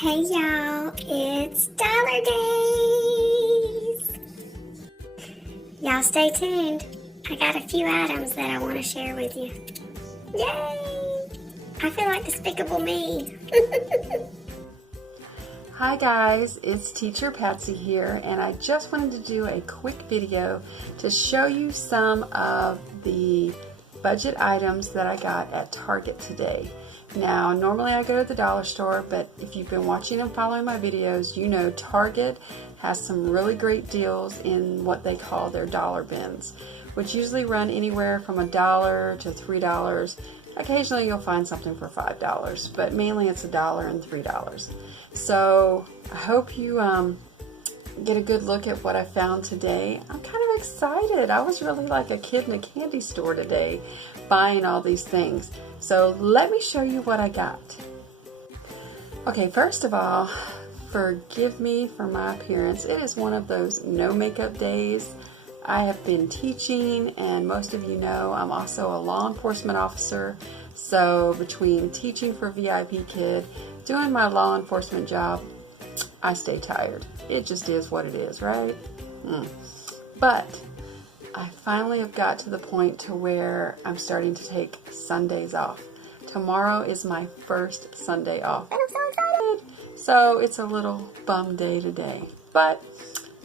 Hey y'all, it's Dollar Days! Y'all stay tuned. I got a few items that I want to share with you. Yay! I feel like Despicable Me. Hi guys, it's Teacher Patsy here, and I just wanted to do a quick video to show you some of the budget items that I got at Target today. Now, normally I go to the dollar store, but if you've been watching and following my videos, you know Target has some really great deals in what they call their dollar bins, which usually run anywhere from $1 to $3. Occasionally you'll find something for $5, but mainly it's $1 and $3. So I hope you get a good look at what I found today. I'm kind of excited. I was really like a kid in a candy store today buying all these things. So let me show you what I got. Okay, first of all, forgive me for my appearance. It is one of those no makeup days. I have been teaching, and most of you know I'm also a law enforcement officer. So between teaching for VIPKID, doing my law enforcement job, I stay tired. It just is what it is, right? But I finally have got to the point to where I'm starting to take Sundays off. Tomorrow is my first Sunday off. And I'm so excited! So it's a little bum day today. But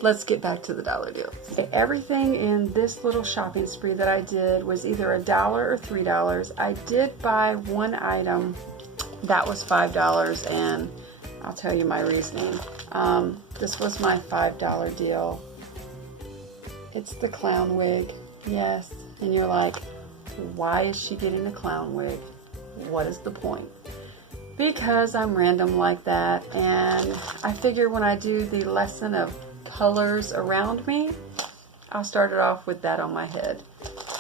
let's get back to the dollar deal. Everything in this little shopping spree that I did was either $1 or $3. I did buy one item that was $5, and I'll tell you my reasoning. This was my $5 deal. It's the clown wig, yes. And you're like, why is she getting a clown wig? What is the point? Because I'm random like that, and I figure when I do the lesson of colors around me, I'll start it off with that on my head.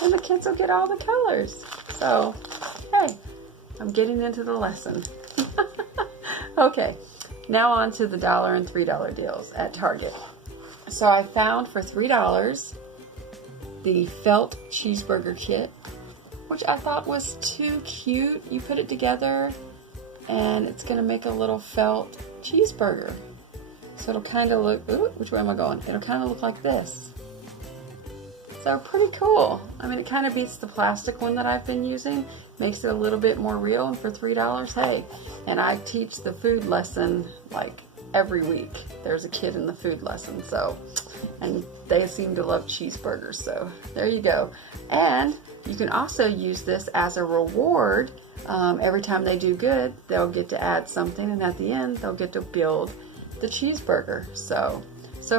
And the kids will get all the colors. So, hey, I'm getting into the lesson. Okay, now on to the $1 and $3 deals at Target. So I found for $3 the felt cheeseburger kit, which I thought was too cute. You put it together and it's going to make a little felt cheeseburger. So it'll kind of look, ooh, which way am I going? It'll kind of look like this. So pretty cool. I mean, it kind of beats the plastic one that I've been using. Makes it a little bit more real, and for $3, hey. And I teach the food lesson like every week. There's a kid in the food lesson, so, and they seem to love cheeseburgers, so there you go. And you can also use this as a reward. Every time they do good, they'll get to add something, and at the end, they'll get to build the cheeseburger. So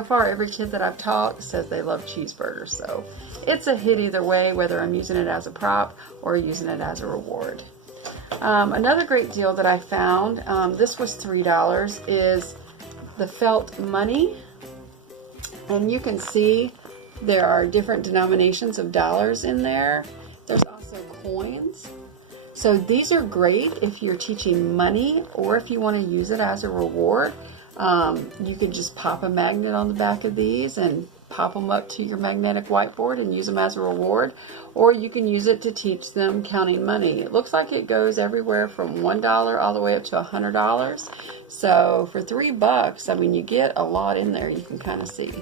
far every kid that I've taught says they love cheeseburgers, so it's a hit either way, whether I'm using it as a prop or using it as a reward. Another great deal that I found, this was $3, is the felt money, and you can see there are different denominations of dollars in there. There's also coins. So these are great if you're teaching money or if you want to use it as a reward. You can just pop a magnet on the back of these and pop them up to your magnetic whiteboard and use them as a reward, or you can use it to teach them counting money. It looks like it goes everywhere from $1 all the way up to $100. So for $3, I mean, you get a lot in there, you can kind of see.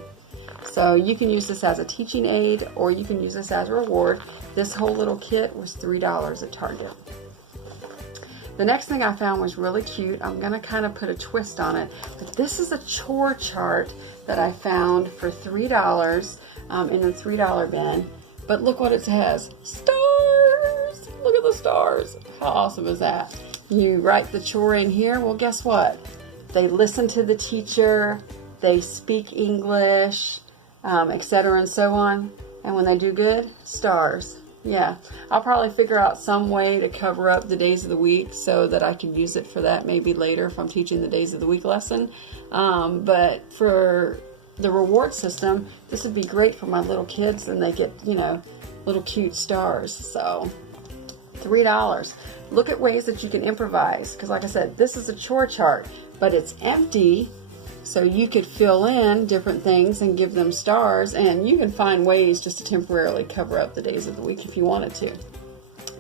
So you can use this as a teaching aid, or you can use this as a reward. This whole little kit was $3 at Target. The next thing I found was really cute. I'm going to kind of put a twist on it, but this is a chore chart that I found for $3 in the $3 bin. But look what it has. Stars! Look at the stars. How awesome is that? You write the chore in here. Well, guess what? They listen to the teacher. They speak English, etc. and so on. And when they do good, stars. Yeah, I'll probably figure out some way to cover up the days of the week so that I can use it for that maybe later if I'm teaching the days of the week lesson. But for the reward system, this would be great for my little kids, and they get, you know, little cute stars. So $3. Look at ways that you can improvise, because like I said, this is a chore chart, but it's empty. So you could fill in different things and give them stars, and you can find ways just to temporarily cover up the days of the week if you wanted to.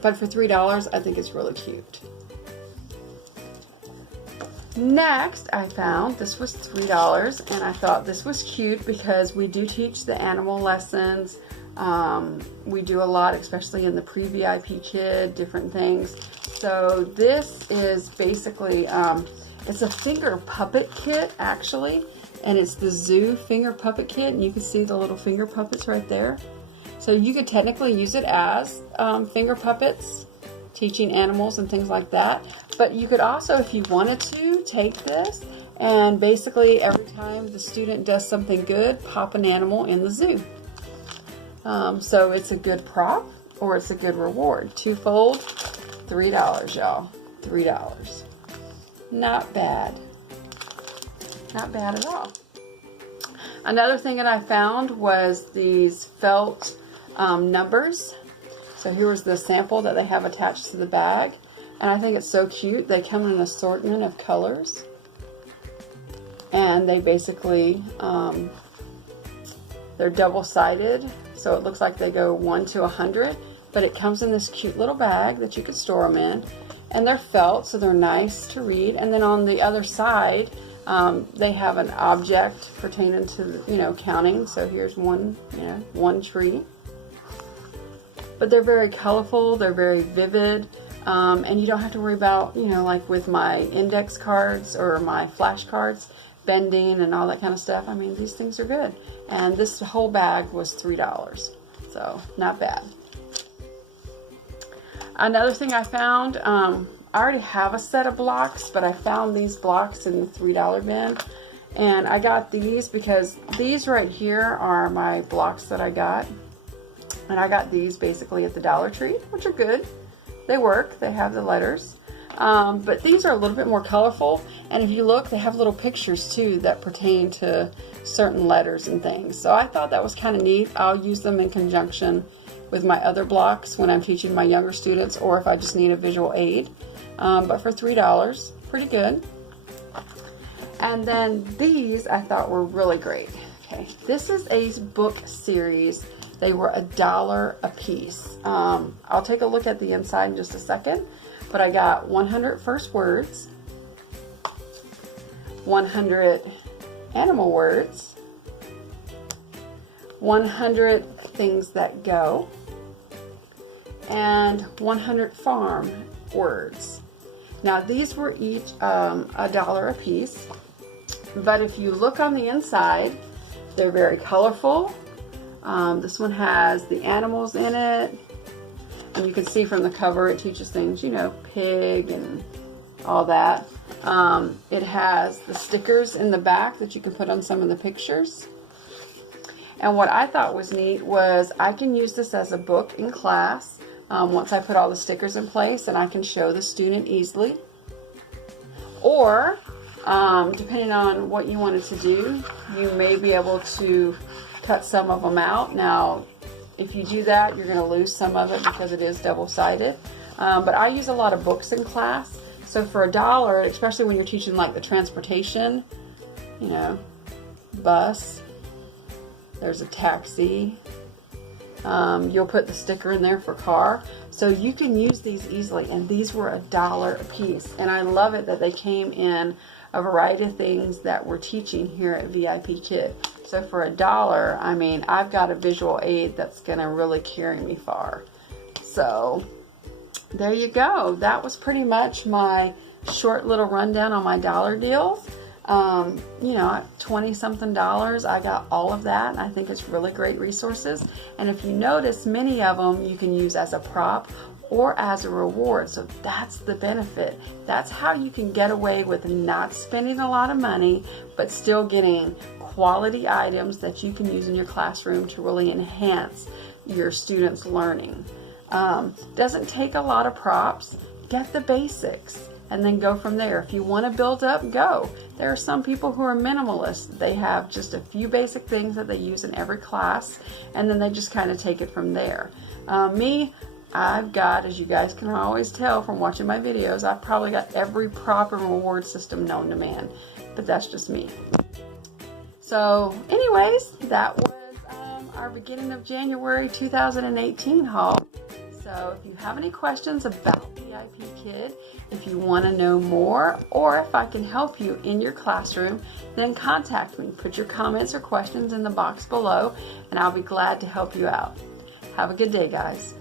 But for $3, I think it's really cute. Next, I found, this was $3, and I thought this was cute because we do teach the animal lessons. We do a lot, especially in the pre-VIPKID, different things. So this is basically, it's a finger puppet kit, actually, and it's the zoo finger puppet kit, and you can see the little finger puppets right there. So you could technically use it as finger puppets, teaching animals and things like that. But you could also, if you wanted to, take this and basically every time the student does something good, pop an animal in the zoo. So it's a good prop or it's a good reward. Twofold, $3, y'all. $3. Not bad. Not bad at all. Another thing that I found was these felt numbers. So here was the sample that they have attached to the bag. And I think it's so cute. They come in an assortment of colors. And they basically, they're double-sided. So it looks like they go 1 to 100. But it comes in this cute little bag that you could store them in. And they're felt, so they're nice to read. And then on the other side, they have an object pertaining to, counting. So here's one, one tree. But they're very colorful, they're very vivid, and you don't have to worry about, like with my index cards or my flashcards, bending and all that kind of stuff. I mean, these things are good. And this whole bag was $3, so not bad. Another thing I found, I already have a set of blocks, but I found these blocks in the $3 bin. And I got these because these right here are my blocks that I got. And I got these basically at the Dollar Tree, which are good. They work. They have the letters. But these are a little bit more colorful. And if you look, they have little pictures too that pertain to certain letters and things. So I thought that was kind of neat. I'll use them in conjunction with my other blocks when I'm teaching my younger students or if I just need a visual aid. But for $3, pretty good. And then these I thought were really great. Okay, this is a book series. They were $1 a piece. I'll take a look at the inside in just a second, but I got 100 first words, 100 animal words, 100 things that go, and 100 farm words. Now these were each $1 a piece, but if you look on the inside, they're very colorful. This one has the animals in it, and you can see from the cover it teaches things, pig and all that. It has the stickers in the back that you can put on some of the pictures. And what I thought was neat was I can use this as a book in class once I put all the stickers in place, and I can show the student easily. Or, depending on what you wanted to do, you may be able to cut some of them out. Now, if you do that, you're going to lose some of it because it is double-sided. But I use a lot of books in class. So for $1, especially when you're teaching like the transportation, bus, there's a taxi, you'll put the sticker in there for car. So you can use these easily, and these were $1 a piece. And I love it that they came in a variety of things that we're teaching here at VIPKID. So for $1, I mean, I've got a visual aid that's going to really carry me far. So there you go. That was pretty much my short little rundown on my dollar deals. 20-something dollars, I got all of that, and I think it's really great resources. And if you notice, many of them you can use as a prop or as a reward. So that's the benefit. That's how you can get away with not spending a lot of money, but still getting quality items that you can use in your classroom to really enhance your students' learning. Doesn't take a lot of props. Get the basics and then go from there. If you want to build up, go. There are some people who are minimalists. They have just a few basic things that they use in every class, and then they just kind of take it from there. Me, I've got, as you guys can always tell from watching my videos, I've probably got every proper reward system known to man, but that's just me. So anyways, that was our beginning of January 2018 haul. So if you have any questions about VIPKID, if you want to know more, or if I can help you in your classroom, then contact me. Put your comments or questions in the box below, and I'll be glad to help you out. Have a good day, guys.